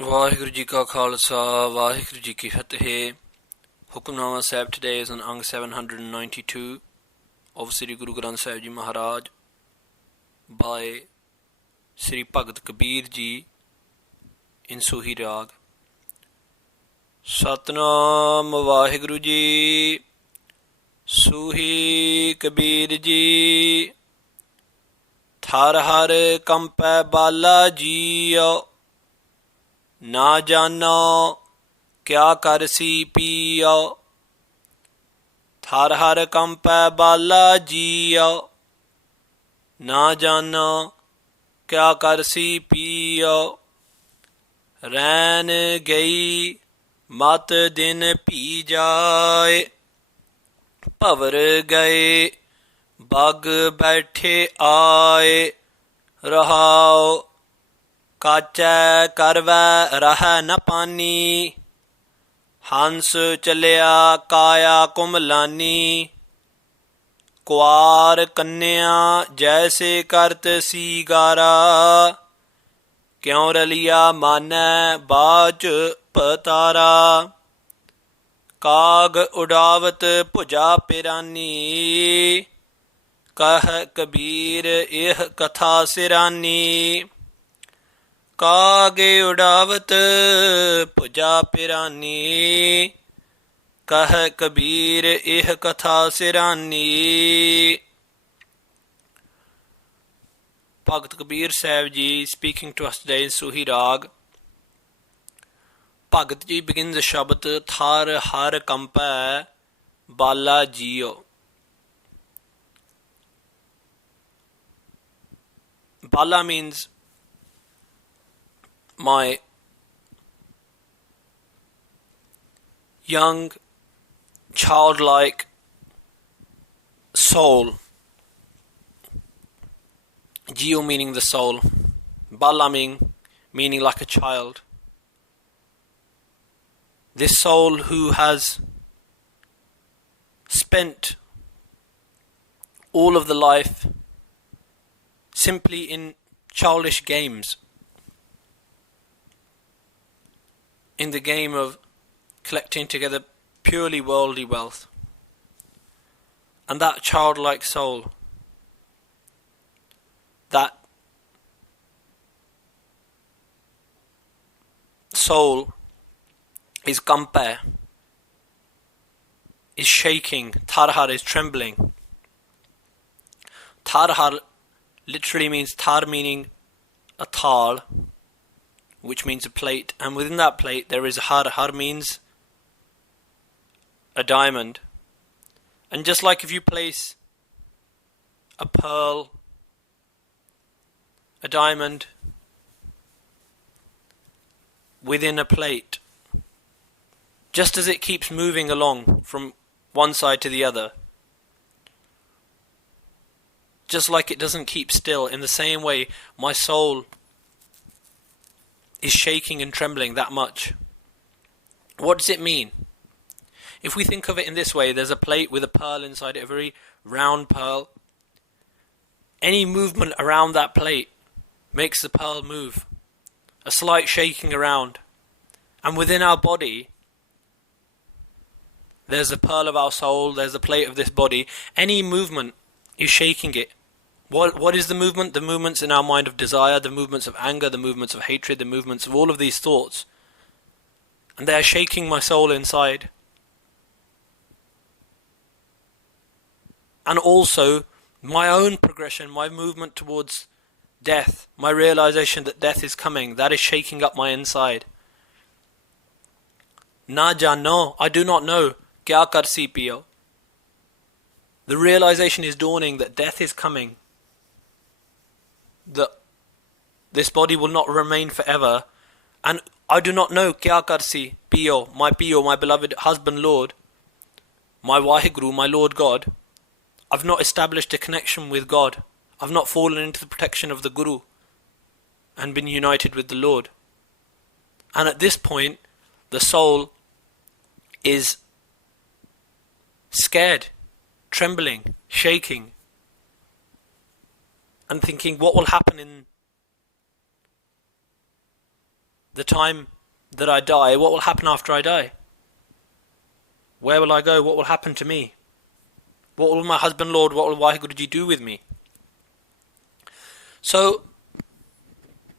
ਵਾਹਿਗੁਰੂ ਜੀ ਕਾ ਖਾਲਸਾ ਵਾਹਿਗੁਰੂ ਜੀ ਕੀ ਫਤਿਹ Hukamnama Sahib today is on Ang 792 of Sri Guru Granth Sahib Ji Maharaj by Sri Bhagat Kabir Ji in SOOHEE Raag. Satnam Vaheguru Ji SOOHEE Kabir Ji Thar Har Kampੈ Bala Jiyo ਨਾ ਜਾਨੋ ਕਿਆ ਕਰਸੀ ਪੀਓ ਥਰ ਹਰ ਕੰਪੈ ਬਾਲਾ JIO ਨਾ ਜਾਨੋ ਕਿਆ ਕਰਸੀ ਪੀਓ ਰੈਨ ਗਈ ਮਤ ਦਿਨ ਭੀ ਜਾਏ ਭਵਰ ਗਏ ਬਗ ਬੈਠੇ ਆਏ ਰਹਾਓ ਕਾਚੈ ਕਰਵੈ ਰਹਿ ਨ ਪਾਨੀ ਹੰਸ ਚੱਲਿਆ ਕਾਇਆ ਕੁਮਲਾਨੀ ਕੁਆਰ ਕੰਨਿਆ ਜੈਸੇ ਕਰਤ ਸੀਗਾਰਾ ਕਿਉ ਰਲਿਆ ਮਾਨੈ ਬਾਚ ਪਤਾਰਾ ਕਾਗ ਉਡਾਵਤ ਭੁਜਾ ਪਿਰਾਨੀ ਕਹਿ ਕਬੀਰ ਇਹ ਕਥਾ ਸਿਰਾਨੀ ਕਾਗੇ ਉਡਾਵਤ ਭੁਜਾ ਪਿਰਾਨੀ ਕਹਿ ਕਬੀਰ ਇਹ ਕਥਾ ਸਿਰਾਨੀ। Bhagat Kabir Sahib Ji speaking to us today in SOOHEE Raag. Bhagat Ji begins the Shabad Thar Har Kampੈ Bala Jiyo. Bala means my young, childlike soul. Jiyo meaning the soul. Bala meaning like a child. This soul who has spent all of the life simply in childish games. In the game of collecting together purely worldly wealth. And that childlike soul, that soul is kampä, is shaking, tharhar is trembling. Tharhar literally means thar meaning a thal, which means a plate, and within that plate there is a har. Har means a diamond. And just like if you place a pearl, a diamond within a plate, just as it keeps moving along from one side to the other, just like it doesn't keep still, in the same way my soul is shaking and trembling that much. What does it mean? If we think of it in this way, there's a plate with a pearl inside it, a very round pearl. Any movement around that plate makes the pearl move. A slight shaking around. And within our body, there's the pearl of our soul, there's the plate of this body. Any movement is shaking it. What is the movement? The movements in our mind of desire, the movements of anger, the movements of hatred, the movements of all of these thoughts. And they are shaking my soul inside. And also my own progression, my movement towards death, my realization that death is coming, that is shaking up my inside. Na jano, I do not know. Kya karsi piyo. The realization is dawning that death is coming. That this body will not remain forever, and I do not know kya karsi piyo, my beloved husband Lord, my Waheguru, my Lord God. I've not established a connection with God. I've not fallen into the protection of the Guru and been united with the Lord. And at this point, the soul is scared, trembling, shaking, and thinking, what will happen in the time that I die, what will happen after I die? Where will I go? What will happen to me? What will my husband, Lord, what will Waheguru Ji do with me? So,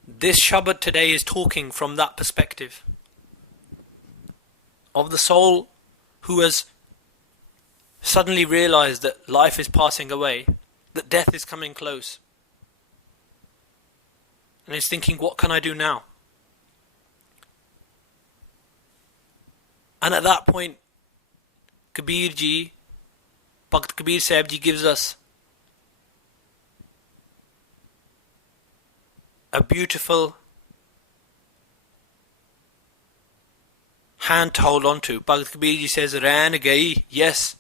this Shabad today is talking from that perspective of the soul who has suddenly realized that life is passing away, that death is coming close, and is thinking, what can I do now? And at that point, Kabir Ji, Bhagat Kabir Sahib Ji gives us a beautiful hand to hold on to. Bhagat Kabir Ji says, Rain gayi, yes,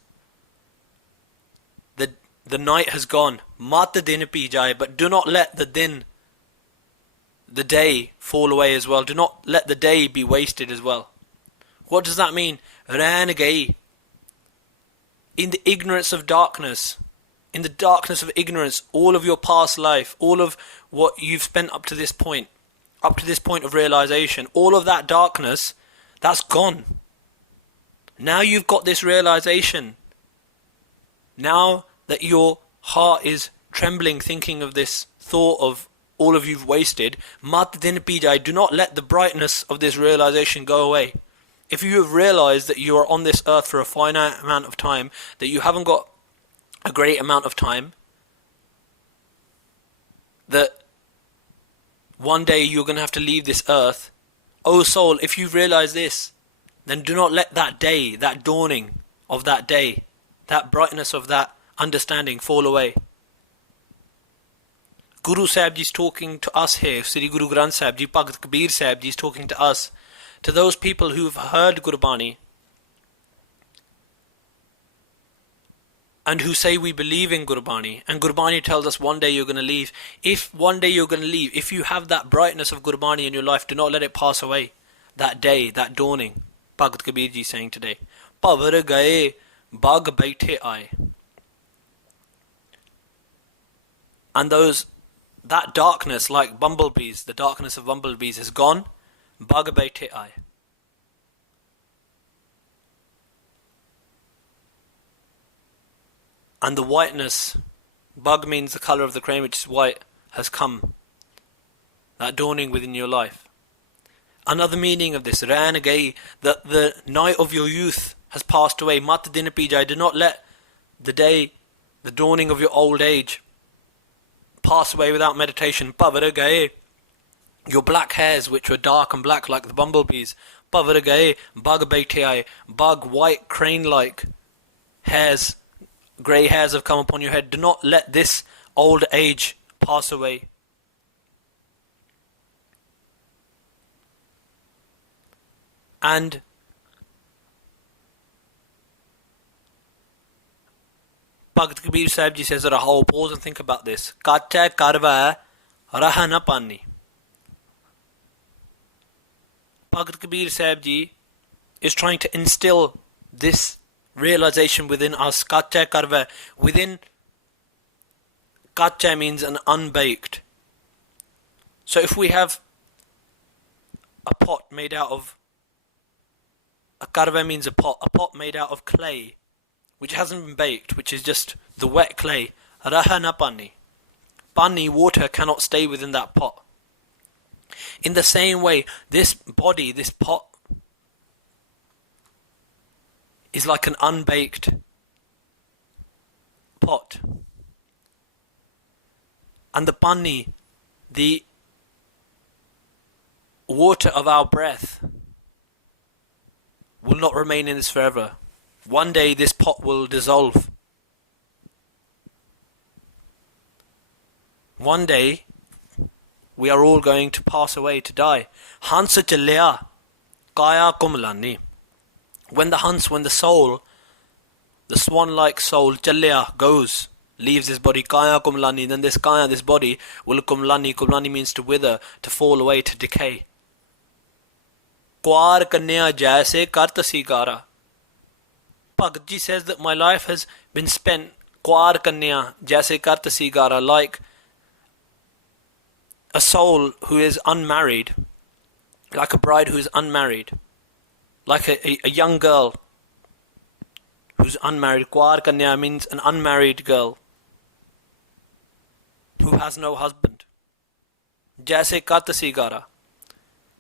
the night has gone, mat din pi jaye, but do not let the day fall away as well. Do not let the day be wasted as well. What does that mean? Rain gayi. In the ignorance of darkness, in the darkness of ignorance, all of your past life, all of what you've spent up to this point of realization, all of that darkness, that's gone. Now you've got this realization. Now that your heart is trembling thinking of this thought of all of you've wasted, mat din pi jaye, do not let the brightness of this realization go away. If you have realized that you are on this earth for a finite amount of time, that you haven't got a great amount of time, that one day you're going to have to leave this earth, oh soul, if you've realized this, then do not let that day, that dawning of that day, that brightness of that understanding fall away. Guru Sahib Ji is talking to us here, Sri Guru Granth Sahib Ji, Bhagat Kabir Sahib Ji is talking to us, to those people who've heard Gurbani and who say we believe in Gurbani, and Gurbani tells us one day you're going to leave. If one day you're going to leave, if you have that brightness of Gurbani in your life, do not let it pass away. That day, that dawning. Bhagat Kabir Ji saying today, Pavar gaye, bag baithe aaye. And that darkness, like bumblebees, the darkness of bumblebees is gone. Bag baithe aaye. And the whiteness, bug means the colour of the crane, which is white, has come. That dawning within your life. Another meaning of this, Rain gayi, that the night of your youth has passed away. Mat din pi jaye, do not let the day, the dawning of your old age, pass away without meditation. Pavar gaye, your black hairs, which were dark and black like the bumblebees. Pavar gaye, bag baithe aaye, bug, white, crane-like hairs, grey hairs have come upon your head. Do not let this old age pass away. And Bhagat Kabir Sahib Ji says, Raho, pause and think about this. Kacha karva raha na pani. Bhagat Kabir Sahib Ji is trying to instill this realization within us. Kacha karva, within, kacha means an unbaked. So if we have a pot made out of, a karva means a pot made out of clay, which hasn't been baked, which is just the wet clay. Raha na pani. Pani, water, cannot stay within that pot. In the same way, this body, this pot, is like an unbaked pot. And the pani, the water of our breath, will not remain in this forever. One day this pot will dissolve. One day we are all going to pass away, to die. Hansa chalya kaya kumlani. When the soul, the swan-like soul, chalya, goes, leaves this body, kaya kumlani, then this kaya, this body, will kumlani means to wither, to fall away, to decay. Kwar kanya jaise karta sigara. Bhagat Ji says that my life has been spent, kwar kanya jaise karta sigara, like a soul who is unmarried, like a bride who is unmarried, like a young girl who's unmarried. Kwar Kanya means an unmarried girl who has no husband. Jaise kat sigara.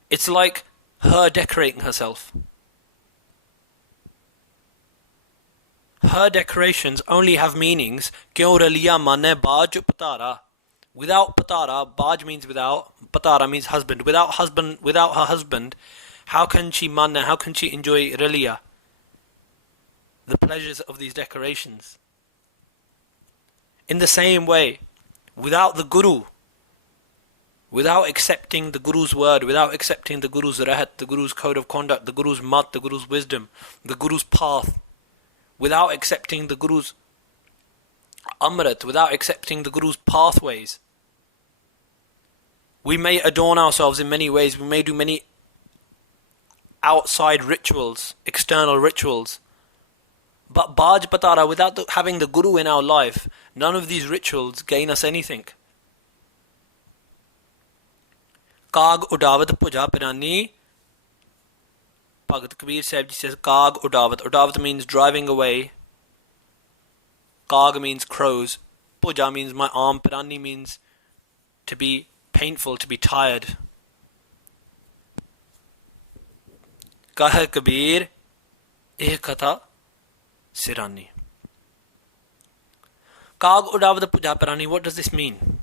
It's like her decorating herself. Her decorations only have meanings. Kyo raliya mane baaj patara. Without patara, baaj means without, patara means husband. Without her husband, how can she manna, how can she enjoy raliya, the pleasures of these decorations? In the same way, without the Guru, without accepting the Guru's word, without accepting the Guru's rahat, the Guru's code of conduct, the Guru's mat, the Guru's wisdom, the Guru's path, without accepting the Guru's amrit, without accepting the Guru's pathways, we may adorn ourselves in many ways, we may do many outside rituals, external rituals, but Baj Patara, without having the Guru in our life, none of these rituals gain us anything. Kaag Udavat Puja Pirani. Bhagat Kabir Sahib Ji says Kaag Udavat. Udavat means driving away. Kaag means crows. Puja means my arm. Pirani means to be painful, to be tired. Kah Kabir eh katha Sirani. Kaag Udavat Puja Pirani. What does this mean?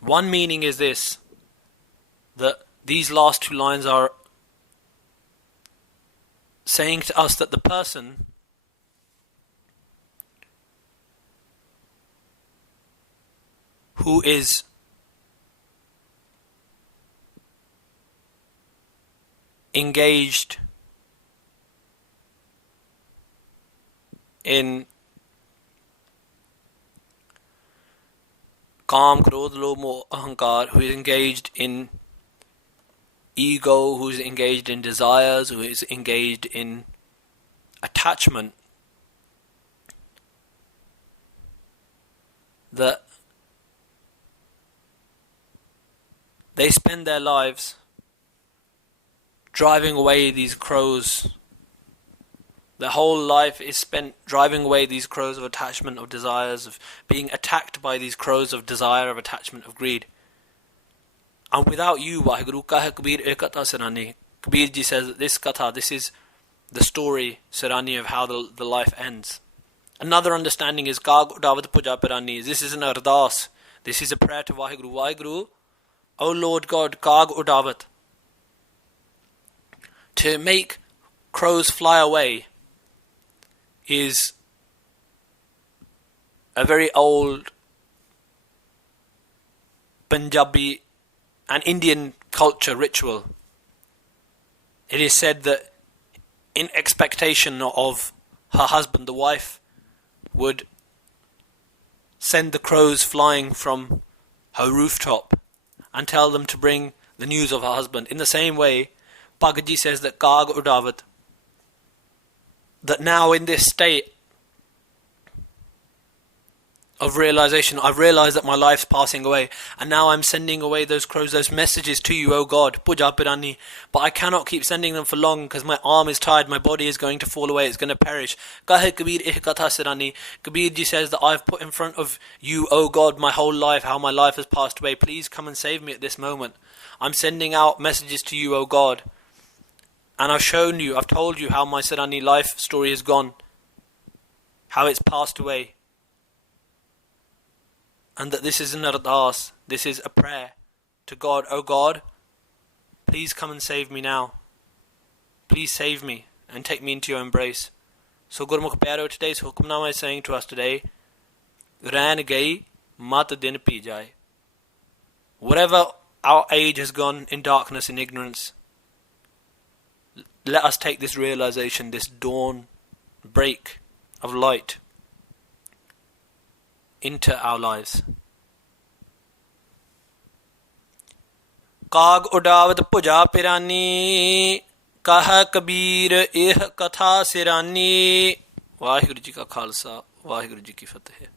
One meaning is this, that these last two lines are saying to us that the person who is engaged in Kaam, Krodh, Lobh, Moh, Ahankar, who is engaged in ego, who is engaged in desires, who is engaged in attachment, that they spend their lives driving away these crows. Their whole life is spent driving away these crows of attachment, of desires, of being attacked by these crows of desire, of attachment, of greed. And without you, Vaheguru, Kah Kabir Ekatha Sirani. Kabir Ji says that this katha, this is the story, Sirani, of how the life ends. Another understanding is Kaag Udavat Puja Pirani. This is an ardas. This is a prayer to Vaheguru. Vaheguru, O Lord God, Kaag Udavat. To make crows fly away is a very old Punjabi and Indian culture ritual. It is said that in expectation of her husband, the wife would send the crows flying from her rooftop and tell them to bring the news of her husband. In the same way, Bhagat Ji says that Kaag Udavat, that now in this state of realization, I've realized that my life's passing away, and now I'm sending away those crows, those messages to you, O God, Puja Pirani, but I cannot keep sending them for long because my arm is tired, my body is going to fall away, it's going to perish. Kahe Kabir eh katha Sirani. Kabir Ji says that I've put in front of you, O God, my whole life, how my life has passed away. Please come and save me at this moment. I'm sending out messages to you, O God. And I've shown you, I've told you how my Sirani life story has gone, how it's passed away. And that this is an ardas, this is a prayer to God. Oh God, please come and save me now. Please save me and take me into your embrace. So Gurmukh Pyaro, today's Hukamnama is saying to us today, Rain gai, mat din pi jai. Whatever our age has gone in darkness, in ignorance, let us take this realization, this dawn break of light into our lives. Kaag Udavat Puja Pirani, Kah Kabir eh katha Sirani. Vaheguru Ji ka Khalsa, Vaheguru Ji ki Fateh.